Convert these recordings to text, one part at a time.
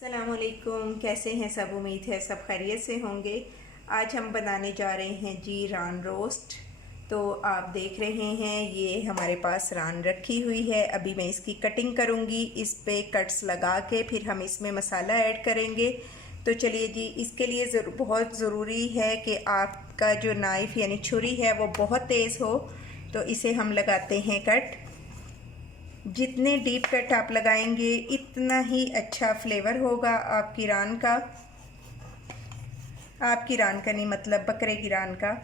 अस्सलामुअलैकुम, कैसे हैं सब। उम्मीद है सब खैरियत से होंगे। आज हम बनाने जा रहे हैं जी रान रोस्ट। तो आप देख रहे हैं ये हमारे पास रान रखी हुई है। अभी मैं इसकी कटिंग करूँगी। इस पे कट्स लगा के फिर हम इसमें मसाला ऐड करेंगे। तो चलिए जी, इसके लिए बहुत ज़रूरी है कि आपका जो नाइफ़ यानी छुरी है वो बहुत तेज़ हो। तो इसे हम लगाते हैं कट। जितने डीप कट आप लगाएंगे इतना ही अच्छा फ्लेवर होगा आपकी रान का नहीं, मतलब बकरे की रान का।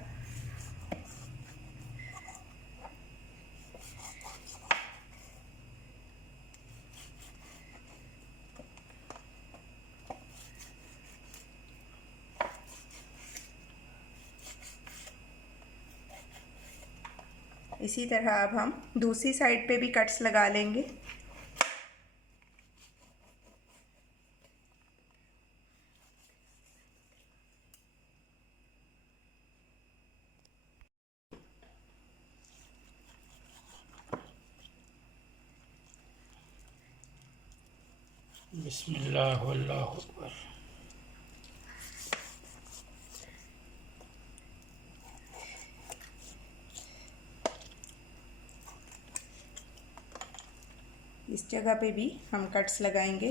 इसी तरह अब हम दूसरी साइड पे भी कट्स लगा लेंगे। बिस्मिल्लाह अल्लाहु अकबर। इस जगह पे भी हम कट्स लगाएंगे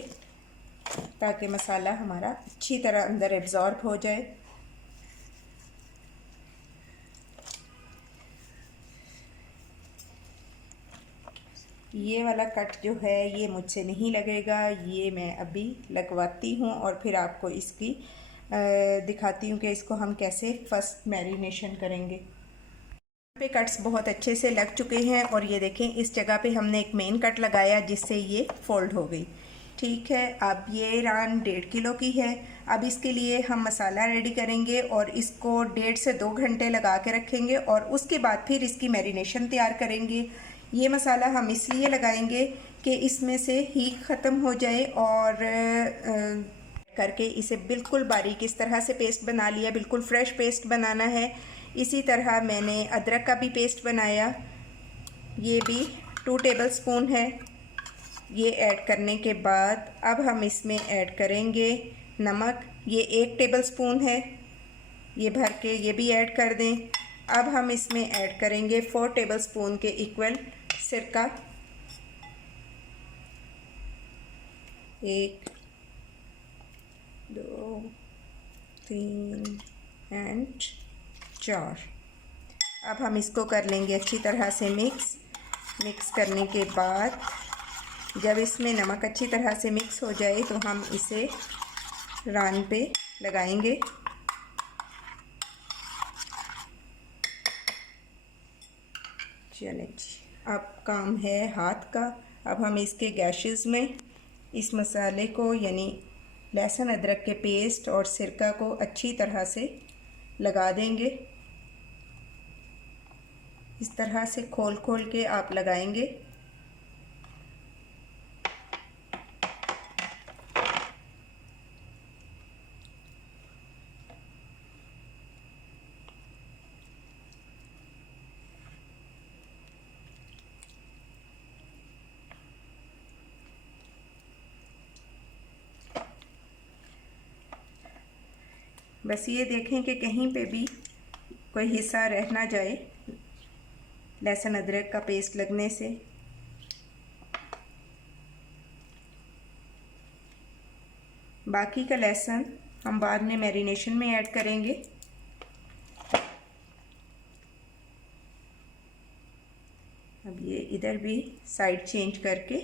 ताकि मसाला हमारा अच्छी तरह अंदर एब्जॉर्ब हो जाए। ये वाला कट जो है ये मुझसे नहीं लगेगा, ये मैं अभी लगवाती हूँ और फिर आपको इसकी दिखाती हूँ कि इसको हम कैसे फर्स्ट मैरिनेशन करेंगे। पे कट्स बहुत अच्छे से लग चुके हैं और ये देखें इस जगह पे हमने एक मेन कट लगाया जिससे ये फोल्ड हो गई। ठीक है, अब ये रान 1.5 किलो की है। अब इसके लिए हम मसाला रेडी करेंगे और इसको 1.5 से 2 घंटे लगा के रखेंगे और उसके बाद फिर इसकी मैरिनेशन तैयार करेंगे। ये मसाला हम इसलिए लगाएंगे कि इसमें से हीट ख़त्म हो जाए और करके इसे बिल्कुल बारीक इस तरह से पेस्ट बना लिया। बिल्कुल फ्रेश पेस्ट बनाना है। इसी तरह मैंने अदरक का भी पेस्ट बनाया, ये भी 2 टेबलस्पून है। ये ऐड करने के बाद अब हम इसमें ऐड करेंगे नमक, ये 1 टेबलस्पून है। ये भर के ये भी ऐड कर दें। अब हम इसमें ऐड करेंगे 4 टेबलस्पून के इक्वल सिरका, 1 2 3 एंड 4। अब हम इसको कर लेंगे अच्छी तरह से मिक्स करने के बाद जब इसमें नमक अच्छी तरह से मिक्स हो जाए तो हम इसे रान पे लगाएंगे। चलें जी, अब काम है हाथ का। अब हम इसके गैशेस में इस मसाले को यानी लहसुन अदरक के पेस्ट और सिरका को अच्छी तरह से लगा देंगे। इस तरह से खोल खोल के आप लगाएंगे। बस ये देखें कि कहीं पे भी कोई हिस्सा रह ना जाए लहसुन अदरक का पेस्ट लगने से। बाकी का लहसुन हम बाद में मैरिनेशन में ऐड करेंगे। अब ये इधर भी साइड चेंज करके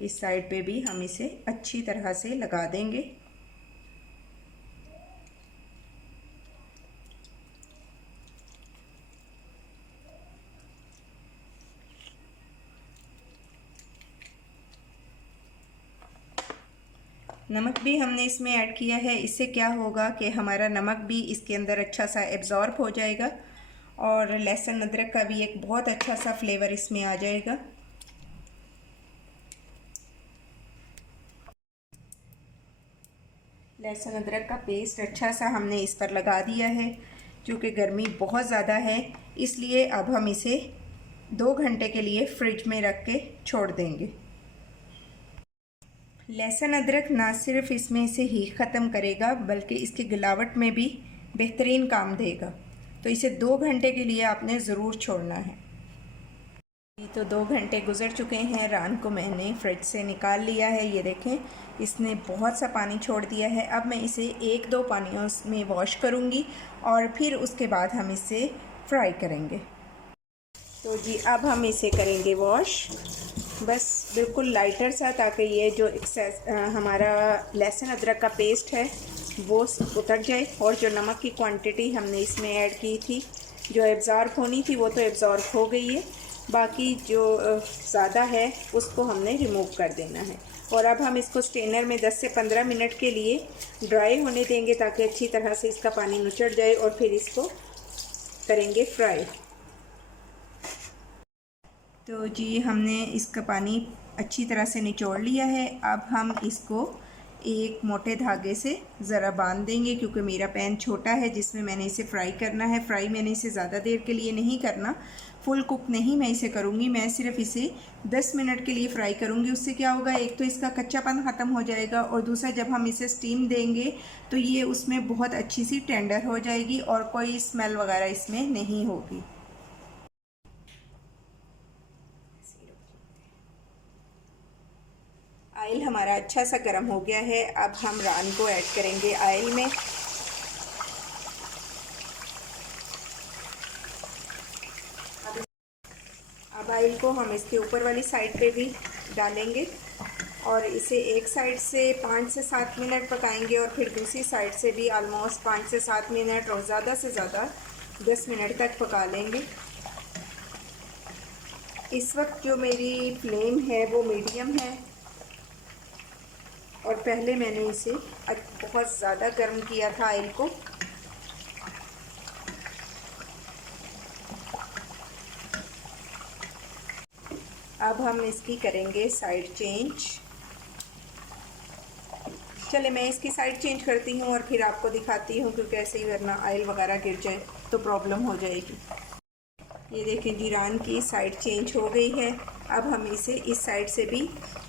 इस साइड पे भी हम इसे अच्छी तरह से लगा देंगे। नमक भी हमने इसमें ऐड किया है। इससे क्या होगा कि हमारा नमक भी इसके अंदर अच्छा सा एब्जॉर्ब हो जाएगा और लहसुन अदरक का भी एक बहुत अच्छा सा फ्लेवर इसमें आ जाएगा। लहसुन अदरक का पेस्ट अच्छा सा हमने इस पर लगा दिया है। क्योंकि गर्मी बहुत ज़्यादा है इसलिए अब हम इसे 2 घंटे के लिए फ्रिज में रख के छोड़ देंगे। लहसुन अदरक ना सिर्फ इसमें से हीट ख़त्म करेगा बल्कि इसकी गिलावट में भी बेहतरीन काम देगा। तो इसे 2 घंटे के लिए आपने ज़रूर छोड़ना है। तो 2 घंटे गुज़र चुके हैं। रान को मैंने फ्रिज से निकाल लिया है। ये देखें, इसने बहुत सा पानी छोड़ दिया है। अब मैं इसे 1-2 पानियों में वॉश करूँगी और फिर उसके बाद हम इसे फ्राई करेंगे। तो जी अब हम इसे करेंगे वॉश, बस बिल्कुल लाइटर सा, ताकि ये जो हमारा लहसुन अदरक का पेस्ट है वो उतर जाए और जो नमक की क्वांटिटी हमने इसमें ऐड की थी, जो एब्ज़ॉर्ब होनी थी वो तो एब्ज़ॉर्ब हो गई है, बाकी जो ज़्यादा है उसको हमने रिमूव कर देना है। और अब हम इसको स्ट्रेनर में 10 से 15 मिनट के लिए ड्राई होने देंगे ताकि अच्छी तरह से इसका पानी नुचड़ जाए और फिर इसको करेंगे फ्राई। तो जी हमने इसका पानी अच्छी तरह से निचोड़ लिया है। अब हम इसको एक मोटे धागे से ज़रा बांध देंगे, क्योंकि मेरा पैन छोटा है जिसमें मैंने इसे फ्राई करना है। फ्राई मैंने इसे ज़्यादा देर के लिए नहीं करना, फुल कुक नहीं मैं इसे करूँगी। मैं सिर्फ इसे 10 मिनट के लिए फ्राई करूँगी। उससे क्या होगा, एक तो इसका कच्चापन ख़त्म हो जाएगा और दूसरा जब हम इसे स्टीम देंगे तो ये उसमें बहुत अच्छी सी टेंडर हो जाएगी और कोई स्मेल वगैरह इसमें नहीं होगी। ऑयल हमारा अच्छा सा गर्म हो गया है। अब हम रान को ऐड करेंगे ऑयल में। अब ऑयल को हम इसके ऊपर वाली साइड पे भी डालेंगे और इसे एक साइड से 5 से 7 मिनट पकाएंगे और फिर दूसरी साइड से भी ऑलमोस्ट 5 से 7 मिनट और ज़्यादा से ज़्यादा 10 मिनट तक पका लेंगे। इस वक्त जो मेरी फ्लेम है वो मीडियम है और पहले मैंने इसे बहुत ज़्यादा गर्म किया था ऑयल को। अब हम इसकी करेंगे साइड चेंज। चले मैं इसकी साइड चेंज करती हूँ और फिर आपको दिखाती हूँ, क्योंकि ऐसे ही वरना ऑयल वगैरह गिर जाए तो प्रॉब्लम हो जाएगी। ये देखें जी, रान की साइड चेंज हो गई है। अब हम इसे इस साइड से भी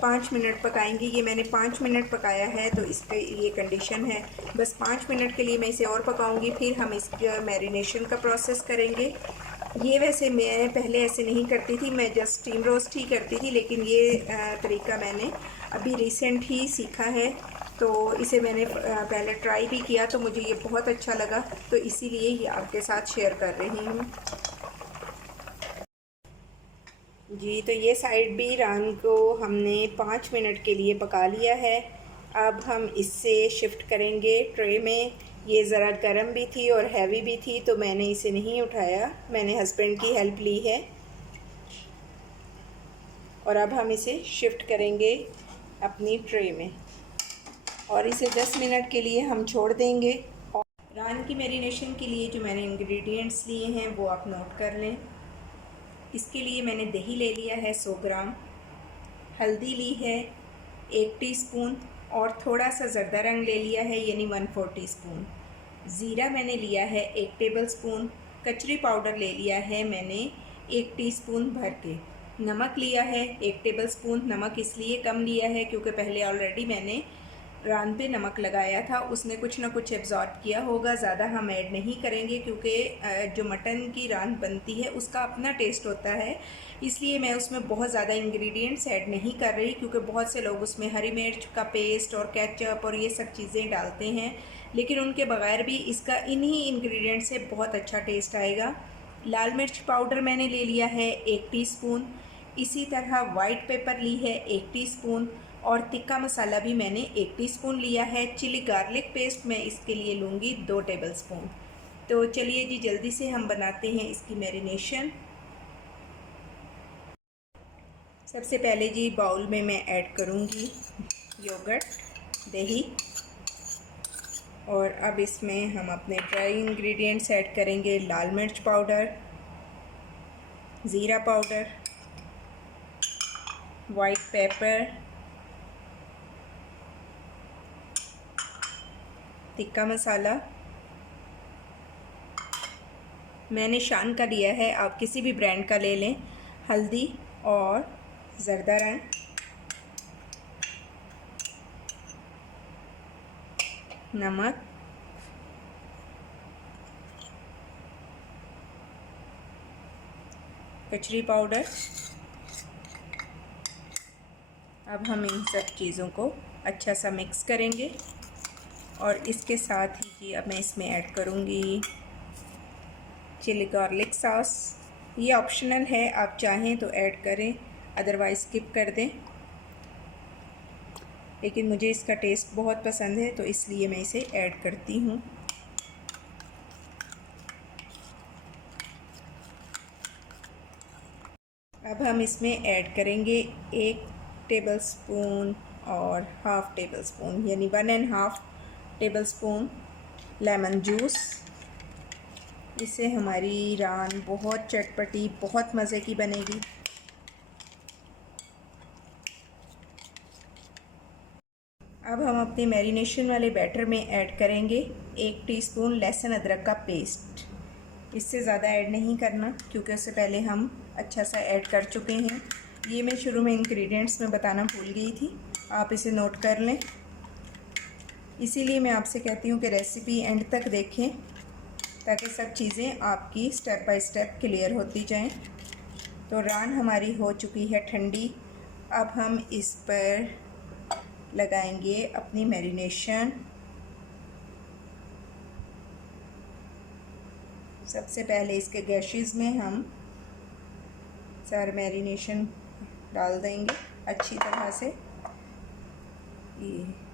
5 मिनट पकाएंगे। ये मैंने 5 मिनट पकाया है तो इस पे ये कंडीशन है। बस 5 मिनट के लिए मैं इसे और पकाऊंगी, फिर हम इसका मैरिनेशन का प्रोसेस करेंगे। ये वैसे मैं पहले ऐसे नहीं करती थी, मैं जस्ट स्टीम रोस्ट ही करती थी, लेकिन ये तरीका मैंने अभी रिसेंट ही सीखा है। तो इसे मैंने पहले ट्राई भी किया तो मुझे ये बहुत अच्छा लगा, तो इसीलिए ये आपके साथ शेयर कर रही हूँ। जी तो ये साइड भी रान को हमने 5 मिनट के लिए पका लिया है। अब हम इससे शिफ्ट करेंगे ट्रे में। ये ज़रा गर्म भी थी और हैवी भी थी तो मैंने इसे नहीं उठाया, मैंने हस्बैंड की हेल्प ली है। और अब हम इसे शिफ्ट करेंगे अपनी ट्रे में और इसे 10 मिनट के लिए हम छोड़ देंगे। और रान की मैरिनेशन के लिए जो मैंने इंग्रेडिएंट्स लिए हैं वो आप नोट कर लें। इसके लिए मैंने दही ले लिया है 100 ग्राम, हल्दी ली है 1 टीस्पून और थोड़ा सा ज़रदा रंग ले लिया है यानी 1/4 टीस्पून। ज़ीरा मैंने लिया है 1 टेबलस्पून। कचरी पाउडर ले लिया है मैंने 1 टीस्पून भर के। नमक लिया है 1 टेबलस्पून। नमक इसलिए कम लिया है क्योंकि पहले ऑलरेडी मैंने रान पे नमक लगाया था, उसने कुछ ना कुछ एब्जॉर्ब किया होगा। ज़्यादा हम ऐड नहीं करेंगे क्योंकि जो मटन की रान बनती है उसका अपना टेस्ट होता है, इसलिए मैं उसमें बहुत ज़्यादा इंग्रेडिएंट्स ऐड नहीं कर रही, क्योंकि बहुत से लोग उसमें हरी मिर्च का पेस्ट और केचप और ये सब चीज़ें डालते हैं, लेकिन उनके बगैर भी इसका इन्हीं इंग्रेडिएंट से बहुत अच्छा टेस्ट आएगा। लाल मिर्च पाउडर मैंने ले लिया है 1 टीस्पून। इसी तरह वाइट पेपर ली है 1 टीस्पून और तिक्का मसाला भी मैंने 1 टीस्पून लिया है। चिली गार्लिक पेस्ट मैं इसके लिए लूँगी 2 टेबलस्पून। तो चलिए जी जल्दी से हम बनाते हैं इसकी मैरिनेशन। सबसे पहले जी बाउल में मैं ऐड करूँगी योगर्ट, दही, और अब इसमें हम अपने ड्राई इंग्रेडिएंट्स ऐड करेंगे। लाल मिर्च पाउडर, ज़ीरा पाउडर, वाइट पेपर, तिक्का मसाला, मैंने शान का लिया है, आप किसी भी ब्रांड का ले लें, हल्दी और ज़रदा रंग, नमक, कचरी पाउडर। अब हम इन सब चीज़ों को अच्छा सा मिक्स करेंगे और इसके साथ ही जी अब मैं इसमें ऐड करूँगी चिली गार्लिक सॉस। ये ऑप्शनल है, आप चाहें तो ऐड करें, अदरवाइज़ स्किप कर दें, लेकिन मुझे इसका टेस्ट बहुत पसंद है तो इसलिए मैं इसे ऐड करती हूँ। अब हम इसमें ऐड करेंगे 1 टेबलस्पून और हाफ़ टेबल स्पून यानी 1.5 टेबल स्पून लेमन जूस। इससे हमारी रान बहुत चटपटी, बहुत मज़े की बनेगी। अब हम अपने मैरिनेशन वाले बैटर में ऐड करेंगे 1 टीस्पून लहसुन अदरक का पेस्ट। इससे ज़्यादा ऐड नहीं करना क्योंकि उससे पहले हम अच्छा सा ऐड कर चुके हैं। ये मैं शुरू में इंग्रेडिएंट्स में बताना भूल गई थी, आप इसे नोट कर लें। इसीलिए मैं आपसे कहती हूँ कि रेसिपी एंड तक देखें ताकि सब चीज़ें आपकी स्टेप बाय स्टेप क्लियर होती जाएं। तो रान हमारी हो चुकी है ठंडी। अब हम इस पर लगाएंगे अपनी मैरिनेशन। सबसे पहले इसके गैशेस में हम सारा मैरिनेशन डाल देंगे अच्छी तरह से। ये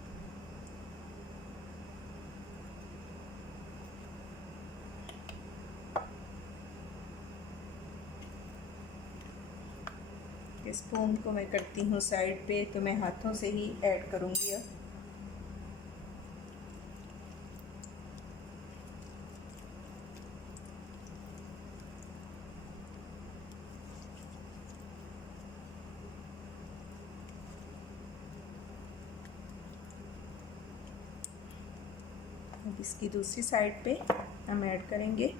स्पून को मैं करती हूँ साइड पे, तो मैं हाथों से ही ऐड करूँगी। अब इसकी दूसरी साइड पे हम ऐड करेंगे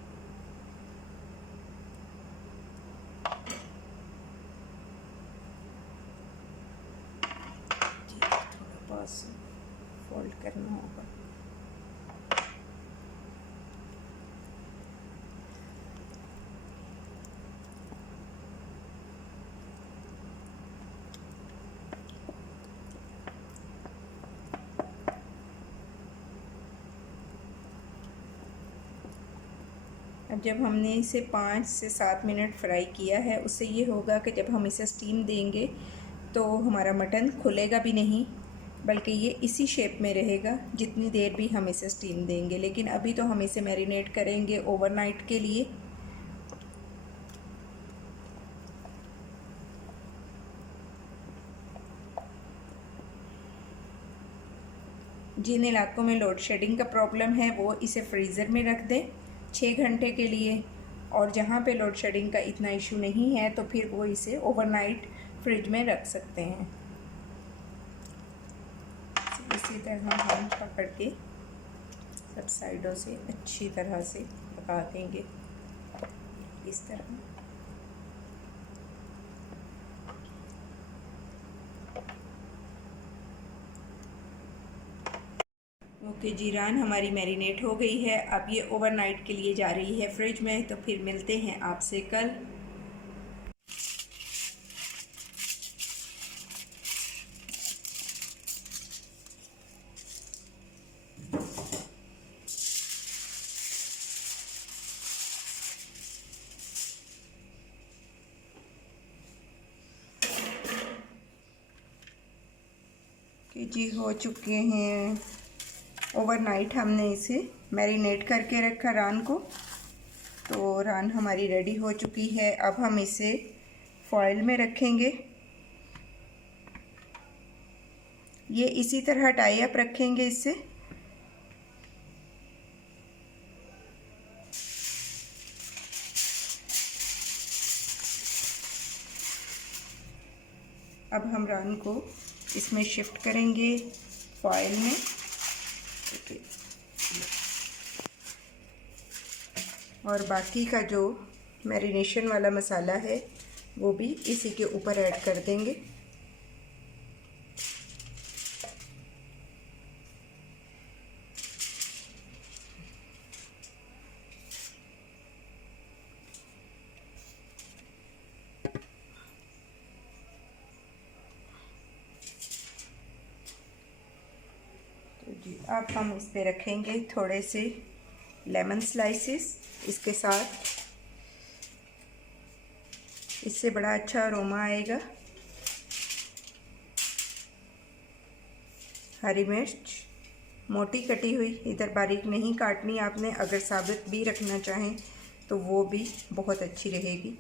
थोड़ा पास फोल्ड करना होगा। अब जब हमने इसे 5 से 7 मिनट फ्राई किया है, उससे ये होगा कि जब हम इसे स्टीम देंगे तो हमारा मटन खुलेगा भी नहीं, बल्कि ये इसी शेप में रहेगा जितनी देर भी हम इसे स्टीम देंगे। लेकिन अभी तो हम इसे मैरिनेट करेंगे ओवरनाइट के लिए। जिन इलाकों में लोड शेडिंग का प्रॉब्लम है वो इसे फ्रीज़र में रख दें 6 घंटे के लिए, और जहाँ पे लोड शेडिंग का इतना इशू नहीं है तो फिर वो इसे ओवरनाइट फ्रिज में रख सकते हैं। इसी तरह हम पकड़ के सब साइडों से अच्छी तरह से पका देंगे इस तरह। ओके जी, रान हमारी मैरिनेट हो गई है। अब ये ओवरनाइट के लिए जा रही है फ्रिज में, तो फिर मिलते हैं आपसे कल। कि जी हो चुके हैं ओवरनाइट, हमने इसे मैरिनेट करके रखा रान को, तो रान हमारी रेडी हो चुकी है। अब हम इसे फॉइल में रखेंगे। ये इसी तरह टाई अप रखेंगे इससे। अब हम रान को इसमें शिफ्ट करेंगे फॉइल में। और बाकी का जो मैरिनेशन वाला मसाला है वो भी इसी के ऊपर ऐड कर देंगे। तो जी अब हम इस पे रखेंगे थोड़े से लेमन स्लाइसेस इसके साथ, इससे बड़ा अच्छा अरोमा आएगा। हरी मिर्च मोटी कटी हुई, इधर बारीक नहीं काटनी आपने, अगर साबुत भी रखना चाहें तो वो भी बहुत अच्छी रहेगी।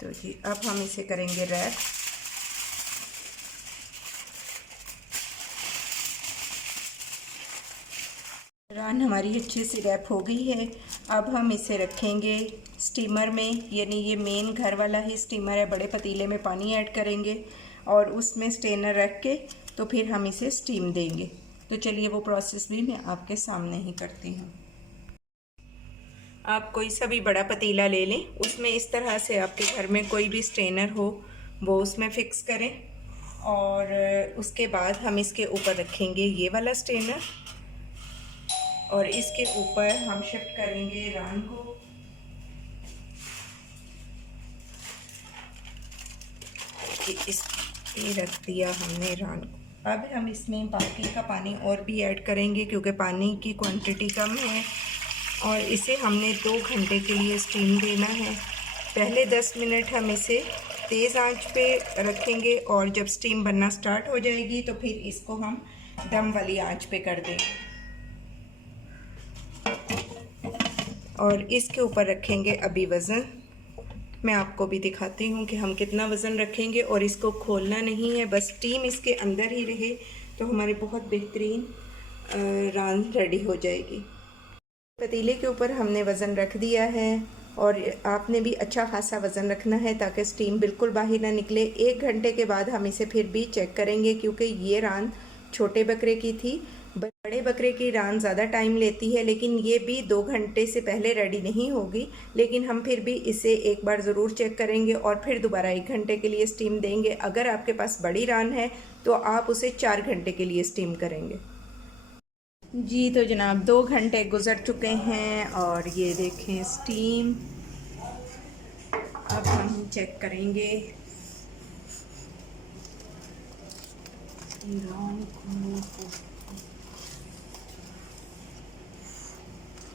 तो जी अब हम इसे करेंगे रैप। रान हमारी अच्छे से रैप हो गई है। अब हम इसे रखेंगे स्टीमर में, यानी ये मेन घर वाला ही स्टीमर है। बड़े पतीले में पानी ऐड करेंगे और उसमें स्ट्रेनर रख के तो फिर हम इसे स्टीम देंगे। तो चलिए वो प्रोसेस भी मैं आपके सामने ही करती हूँ। आप कोई सा भी बड़ा पतीला ले लें, उसमें इस तरह से आपके घर में कोई भी स्ट्रेनर हो वो उसमें फ़िक्स करें और उसके बाद हम इसके ऊपर रखेंगे ये वाला स्ट्रेनर और इसके ऊपर हम शिफ्ट करेंगे रान को। ये रख दिया हमने रान को। अब हम इसमें बाकी का पानी और भी ऐड करेंगे क्योंकि पानी की क्वांटिटी कम है और इसे हमने 2 घंटे के लिए स्टीम देना है। पहले 10 मिनट हम इसे तेज़ आंच पे रखेंगे और जब स्टीम बनना स्टार्ट हो जाएगी तो फिर इसको हम दम वाली आंच पे कर देंगे और इसके ऊपर रखेंगे अभी वज़न। मैं आपको भी दिखाती हूँ कि हम कितना वज़न रखेंगे और इसको खोलना नहीं है, बस स्टीम इसके अंदर ही रहे तो हमारी बहुत बेहतरीन रान रेडी हो जाएगी। पतीले के ऊपर हमने वज़न रख दिया है और आपने भी अच्छा खासा वज़न रखना है ताकि स्टीम बिल्कुल बाहर ना निकले। 1 घंटे के बाद हम इसे फिर भी चेक करेंगे क्योंकि ये रान छोटे बकरे की थी। बड़े बकरे की रान ज़्यादा टाइम लेती है, लेकिन ये भी 2 घंटे से पहले रेडी नहीं होगी। लेकिन हम फिर भी इसे एक बार ज़रूर चेक करेंगे और फिर दोबारा 1 घंटे के लिए स्टीम देंगे। अगर आपके पास बड़ी रान है तो आप उसे 4 घंटे के लिए स्टीम करेंगे। जी तो जनाब 2 घंटे गुज़र चुके हैं और ये देखें स्टीम। अब हम चेक करेंगे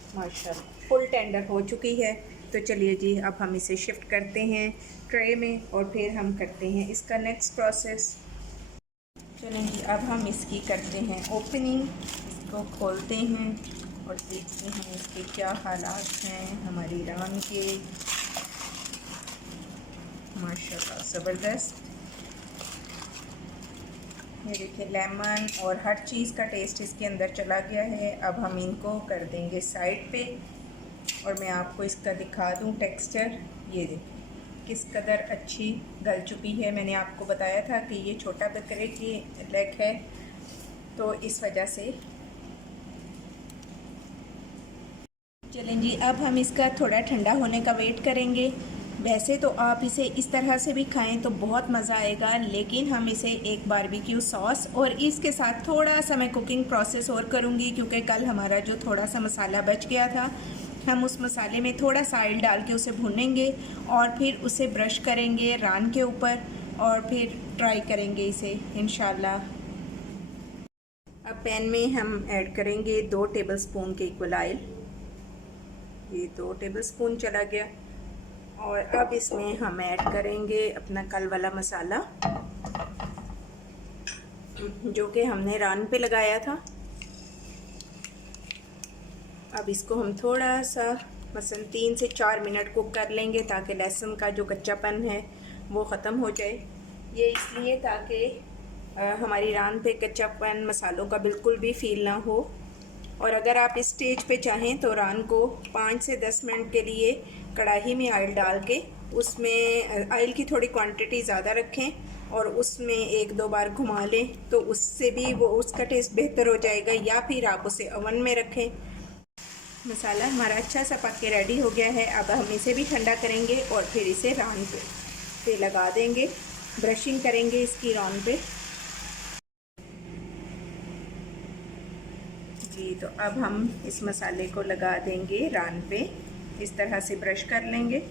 माशाल्लाह फुल टेंडर हो चुकी है। तो चलिए जी अब हम इसे शिफ्ट करते हैं ट्रे में और फिर हम करते हैं इसका नेक्स्ट प्रोसेस। चलें जी अब हम इसकी करते हैं ओपनिंग, इसको खोलते हैं और देखते हैं इसके क्या हालात हैं हमारी रान के। माशाल्लाह ज़बरदस्त। ये देखिए लेमन और हर चीज़ का टेस्ट इसके अंदर चला गया है। अब हम इनको कर देंगे साइड पे और मैं आपको इसका दिखा दूं टेक्सचर। ये देखिए किस कदर अच्छी गल चुकी है। मैंने आपको बताया था कि ये छोटा बकरे की लेग है तो इस वजह से। चलें जी अब हम इसका थोड़ा ठंडा होने का वेट करेंगे। वैसे तो आप इसे इस तरह से भी खाएं तो बहुत मज़ा आएगा, लेकिन हम इसे एक बारबेक्यू सॉस और इसके साथ थोड़ा सा मैं कुकिंग प्रोसेस और करूंगी क्योंकि कल हमारा जो थोड़ा सा मसाला बच गया था, हम उस मसाले में थोड़ा सा ऑयल डाल के उसे भूनेंगे और फिर उसे ब्रश करेंगे रान के ऊपर और फिर ट्राई करेंगे इसे इंशाल्लाह। अब पैन में हम ऐड करेंगे 2 टेबलस्पून के इक्वल ऑयल। ये 2 टेबलस्पून चला गया और अब इसमें हम ऐड करेंगे अपना कल वाला मसाला जो कि हमने रान पे लगाया था। अब इसको हम थोड़ा सा मसलन 3 से 4 मिनट कुक कर लेंगे ताकि लहसुन का जो कच्चापन है वो ख़त्म हो जाए। ये इसलिए ताकि हमारी रान पे कच्चापन मसालों का बिल्कुल भी फील ना हो। और अगर आप इस स्टेज पे चाहें तो रान को 5 से 10 मिनट के लिए कढ़ाई में ऑयल डाल के उसमें ऑयल की थोड़ी क्वांटिटी ज़्यादा रखें और उसमें 1-2 बार घुमा लें तो उससे भी वो उसका टेस्ट बेहतर हो जाएगा। या फिर आप उसे ओवन में रखें। मसाला हमारा अच्छा सा पक के रेडी हो गया है। अब हम इसे भी ठंडा करेंगे और फिर इसे रान पे लगा देंगे, ब्रशिंग करेंगे इसकी रान पे। जी तो अब हम इस मसाले को लगा देंगे रान पे इस तरह से ब्रश कर लेंगे।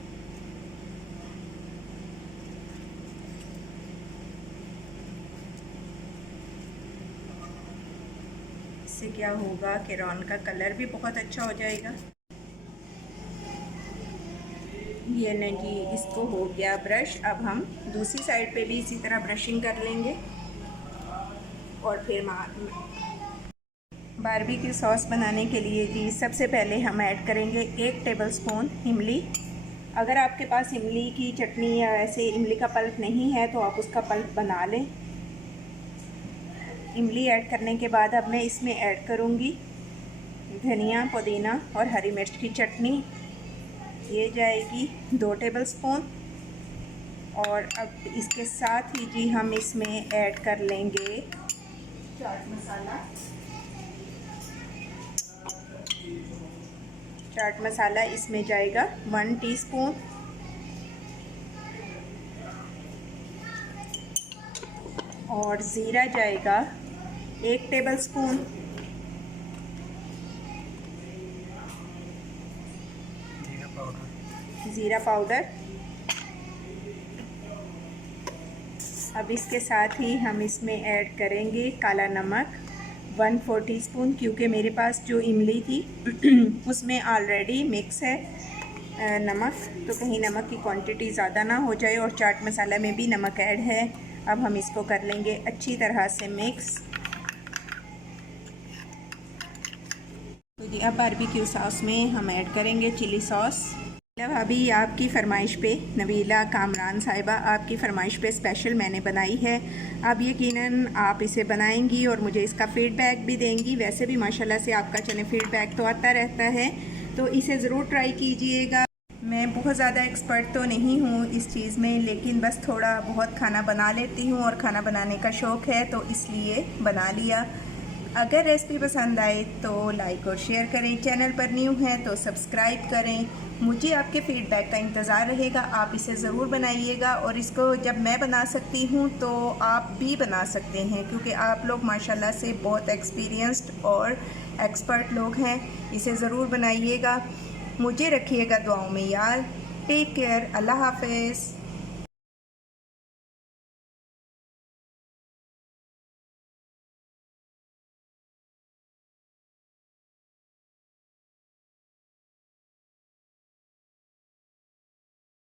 इससे क्या होगा कि रॉन का कलर भी बहुत अच्छा हो जाएगा। ये ना जी, इसको हो गया ब्रश। अब हम दूसरी साइड पे भी इसी तरह ब्रशिंग कर लेंगे और फिर बारबेक्यू सॉस बनाने के लिए जी सबसे पहले हम ऐड करेंगे 1 टेबलस्पून इमली। अगर आपके पास इमली की चटनी या ऐसे इमली का पल्प नहीं है तो आप उसका पल्प बना लें। इमली ऐड करने के बाद अब मैं इसमें ऐड करूँगी धनिया, पुदीना और हरी मिर्च की चटनी। ये जाएगी 2 टेबलस्पून। और अब इसके साथ ही जी हम इसमें ऐड कर लेंगे चाट मसाला। चाट मसाला इसमें जाएगा 1 टीस्पून। और ज़ीरा जाएगा 1 टेबलस्पून। ज़ीरा पाउडर। अब इसके साथ ही हम इसमें ऐड करेंगे काला नमक 1/4 टीस्पून, क्योंकि मेरे पास जो इमली थी उसमें ऑलरेडी मिक्स है नमक, तो कहीं नमक की क्वांटिटी ज़्यादा ना हो जाए। और चाट मसाला में भी नमक ऐड है। अब हम इसको कर लेंगे अच्छी तरह से मिक्स। तो जी अब बारबेक्यू सॉस में हम ऐड करेंगे चिली सॉस। भाभी आपकी फ़रमाइश पे, नबीला कामरान साहिबा आपकी फ़रमाइश पे स्पेशल मैंने बनाई है। अब यकीनन आप इसे बनाएंगी और मुझे इसका फ़ीडबैक भी देंगी। वैसे भी माशाल्लाह से आपका चने फ़ीडबैक तो आता रहता है, तो इसे ज़रूर ट्राई कीजिएगा। मैं बहुत ज़्यादा एक्सपर्ट तो नहीं हूँ इस चीज़ में, लेकिन बस थोड़ा बहुत खाना बना लेती हूँ और खाना बनाने का शौक़ है, तो इसलिए बना लिया। अगर रेसिपी पसंद आए तो लाइक और शेयर करें। चैनल पर न्यू हैं तो सब्सक्राइब करें। मुझे आपके फ़ीडबैक का इंतज़ार रहेगा। आप इसे ज़रूर बनाइएगा और इसको जब मैं बना सकती हूँ तो आप भी बना सकते हैं, क्योंकि आप लोग माशाल्लाह से बहुत एक्सपीरियंस्ड और एक्सपर्ट लोग हैं। इसे ज़रूर बनाइएगा। मुझे रखिएगा दुआओं में याद। Take care. अल्लाह हाफ़िज़।